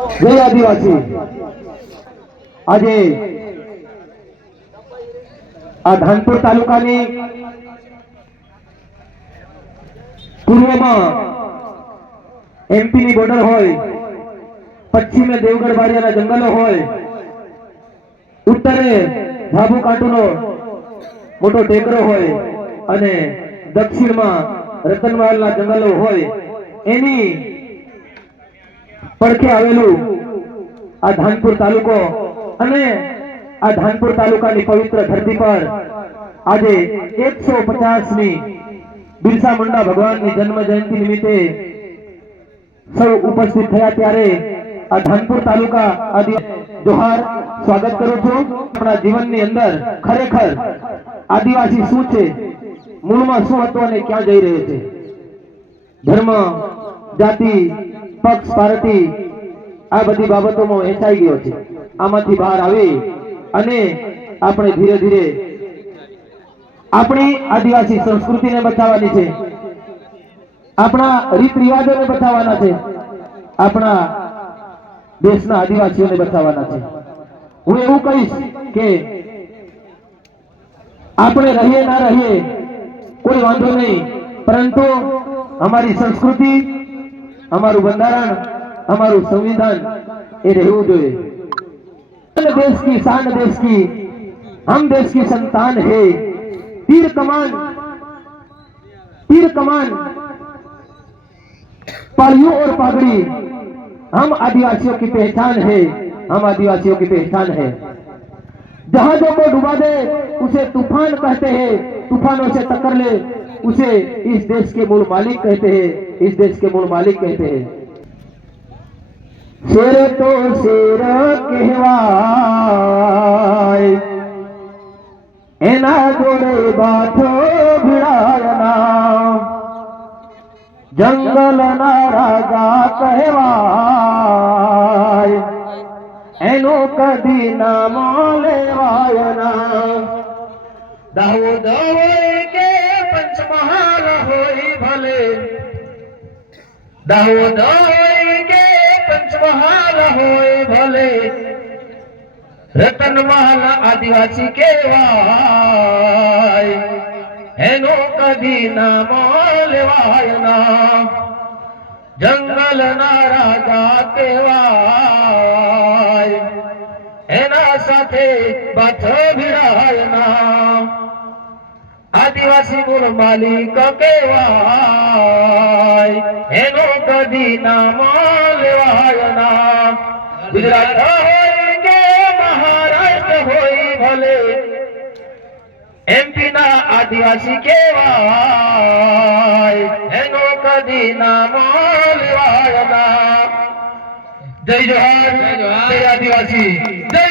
જય આદિવાસી। આજે આ ધાનપુર તાલુકાની પૂર્વમાં એમપી ની બોર્ડર હોય, પશ્ચિમે દેવગઢ બારિયાના જંગલો હોય, ઉત્તરે ધાબુ કાંટુનો મોટો ટેકરો હોય અને દક્ષિણમાં રતનમહાલના જંગલો હોય, એની પડખે આવેલું આ ધાનપુર તાલુકો અને આ ધાનપુર તાલુકાની પવિત્ર ધરતી પર આજે 150મી બિરસા મુંડા ભગવાનની જન્મ જયંતિ નિમિત્તે સૌ ઉપસ્થિત થયા ત્યારે આ ધાનપુર તાલુકા આદિ જોહાર સ્વાગત કરું છું। આપણા જીવનની અંદર ખરેખર આદિવાસી શું છે, મૂળમાં શું હતું અને ક્યાં જઈ રહ્યો છે। ધર્મ, જાતિ, પક્ષ, પાર્ટી આ બધી બાબતોમાં વહેંચાઈ ગયો છે। આમાંથી બહાર આવી અને આપણે ધીરે ધીરે આપણી આદિવાસી સંસ્કૃતિને બચાવવાની છે, આપણા રીત રિવાજોને બચાવવાના છે, આપણા દેશના આદિવાસીઓને બચાવવાના છે। હું એવું કહીશ કે આપણે રહીએ ના રહીએ કોઈ વાંધો નહીં, પરંતુ हमारी संस्कृति, हमारू बंधारण, हमारू संविधान ये रहू જોઈએ। देश की शान, देश की हम देश की संतान है। तीर कमान पालियों और पागड़ी हम आदिवासियों की पहचान है, हम आदिवासियों की पहचान है। जहाजों को डुबा दे उसे तूफान कहते हैं, तूफानों से टक्कर ले उसे इस देश के मूल मालिक कहते हैं, इस देश के मूल मालिक कहते हैं। शेर तो शेर कहवाय एना जोड़े बाथो भिड़ायना, जंगल ना राजा कहवाय एनो कदी नाम लेवायना। दाऊद के पंचमहाल होई भले, दाऊद के पंचमहाल होई भले, रतनमहाल आदिवासी के वाय एनो कदी नाम लेवायना, जंगल ना राजा के वाय एना साथे बाथ भिड़ायना। आदिवासी मूल मालिक केवाय एनो कदी नाम लेवायना। गुजरात होई के महाराष्ट्र होई भले, एमपी ना आदिवासी केवाय एनो कदी नाम लेवायना। जय जोहार, जय आदिवासी, जय।